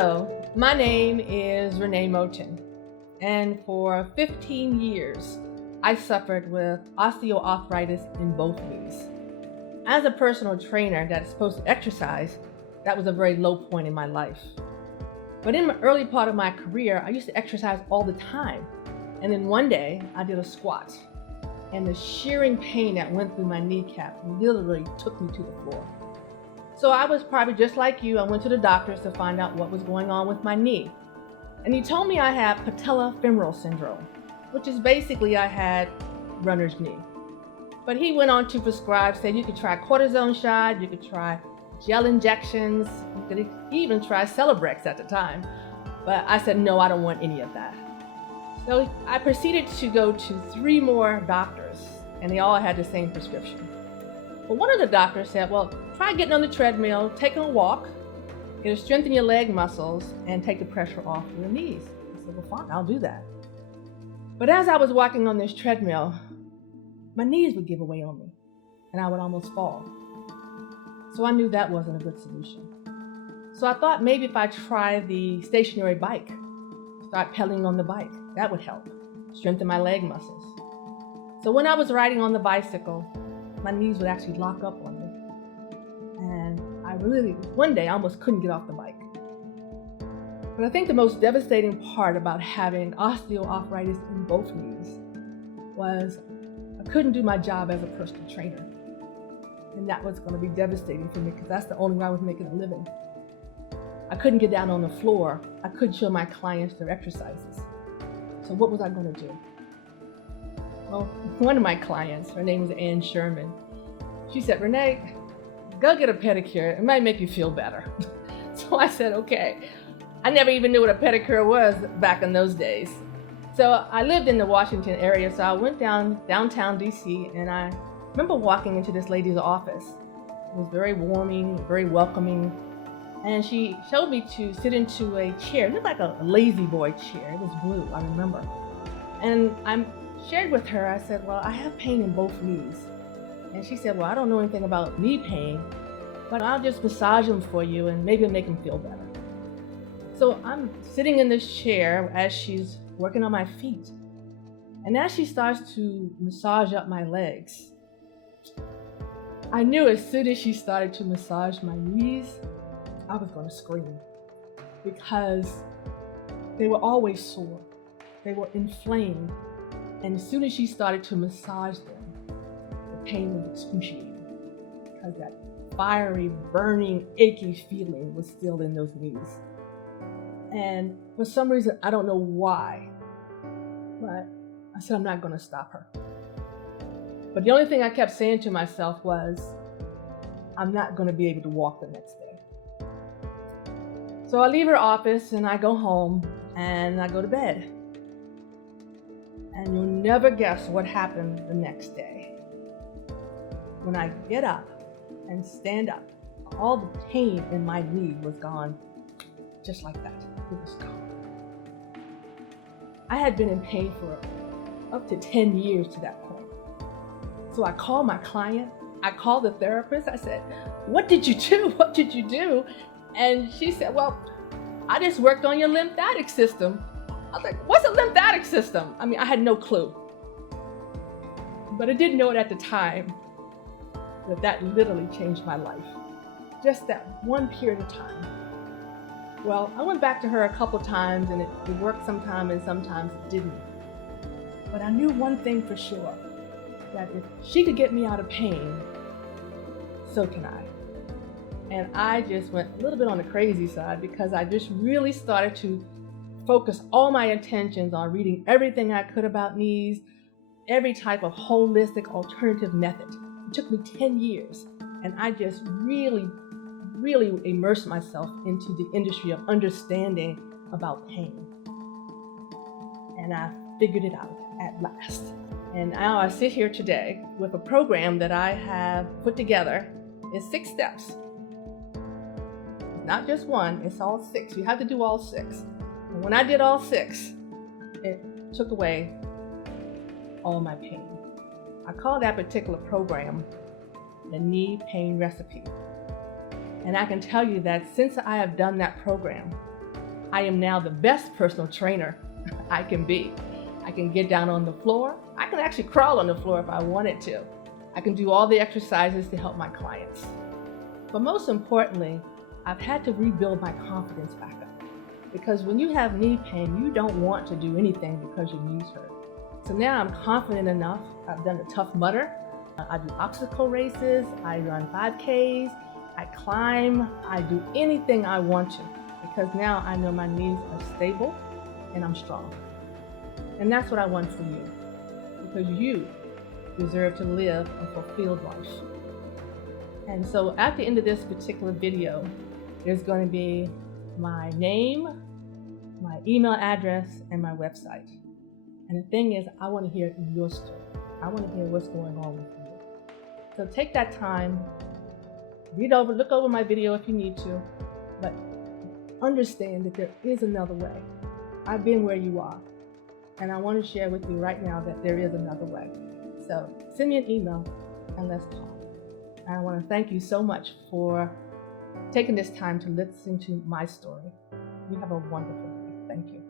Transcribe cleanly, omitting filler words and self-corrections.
Hello, my name is Renee Moten, and for 15 years, I suffered with osteoarthritis in both knees. As a personal trainer that is supposed to exercise, that was a very low point in my life. But in the early part of my career, I used to exercise all the time. And then one day, I did a squat, and the shearing pain that went through my kneecap literally took me to the floor. So I was probably just like you. I went to the doctors to find out what was going on with my knee. And he told me I had patellofemoral syndrome, which is basically I had runner's knee. But he went on to prescribe, said you could try cortisone shot, you could try gel injections, you could even try Celebrex at the time. But I said, no, I don't want any of that. So I proceeded to go to 3 more doctors, and they all had the same prescription. But one of the doctors said, well, try getting on the treadmill, taking a walk, it'll strengthen your leg muscles and take the pressure off your knees. I said, well, fine, I'll do that. But as I was walking on this treadmill, my knees would give away on me, and I would almost fall. So I knew that wasn't a good solution. So I thought maybe if I try the stationary bike, start pedaling on the bike, that would help, strengthen my leg muscles. So when I was riding on the bicycle, my knees would actually lock up on me. And one day I almost couldn't get off the bike. But I think the most devastating part about having osteoarthritis in both knees was I couldn't do my job as a personal trainer. And that was going to be devastating for me because that's the only way I was making a living. I couldn't get down on the floor. I couldn't show my clients their exercises. So what was I going to do? Well, one of my clients, her name was Ann Sherman, she said, Renee, go get a pedicure. It might make you feel better. So I said, okay. I never even knew what a pedicure was back in those days. So I lived in the Washington area, so I went downtown DC, and I remember walking into this lady's office. It was very warming, very welcoming. And she showed me to sit into a chair. It looked like a lazy boy chair. It was blue, I remember. And I shared with her, I said, well, I have pain in both knees. And she said, well, I don't know anything about knee pain, but I'll just massage them for you and maybe it'll make them feel better. So I'm sitting in this chair as she's working on my feet. And as she starts to massage up my legs, I knew as soon as she started to massage my knees, I was going to scream because they were always sore. They were inflamed. And as soon as she started to massage them, the pain was excruciating because that fiery, burning, achy feeling was still in those knees. And for some reason, I don't know why, but I said, I'm not going to stop her. But the only thing I kept saying to myself was, I'm not going to be able to walk the next day. So I leave her office and I go home and I go to bed. And you'll never guess what happened the next day. When I get up and stand up, all the pain in my knee was gone, just like that. It was gone. I had been in pain for up to 10 years to that point. So I called my client, I called the therapist, I said, what did you do? What did you do? And she said, well, I just worked on your lymphatic system. I was like, what's a lymphatic system? I mean, I had no clue. But I didn't know it at the time that literally changed my life. Just that one period of time. Well, I went back to her a couple times and it worked sometimes and sometimes it didn't. But I knew one thing for sure, that if she could get me out of pain, so can I. And I just went a little bit on the crazy side because I just really started to focus all my attentions on reading everything I could about knees, every type of holistic alternative method. It took me 10 years, and I just really immersed myself into the industry of understanding about pain. And I figured it out at last. And now I sit here today with a program that I have put together. It's 6 steps. It's not just one, it's all 6. You have to do all 6. And when I did all 6, it took away all my pain. I call that particular program the Kneepain Recipe. And I can tell you that since I have done that program, I am now the best personal trainer I can be. I can get down on the floor. I can actually crawl on the floor if I wanted to. I can do all the exercises to help my clients. But most importantly, I've had to rebuild my confidence back up. Because when you have knee pain, you don't want to do anything because your knees hurt. So now I'm confident enough. I've done the Tough Mudder. I do obstacle races. I run 5Ks. I climb. I do anything I want to because now I know my knees are stable and I'm strong. And that's what I want for you, because you deserve to live a fulfilled life. And so at the end of this particular video, there's going to be my name, my email address, and my website. And the thing is, I want to hear your story. I want to hear what's going on with you. So take that time, look over my video if you need to, but understand that there is another way. I've been where you are, and I want to share with you right now that there is another way. So send me an email and let's talk. And I want to thank you so much for taking this time to listen to my story. You have a wonderful day. Thank you.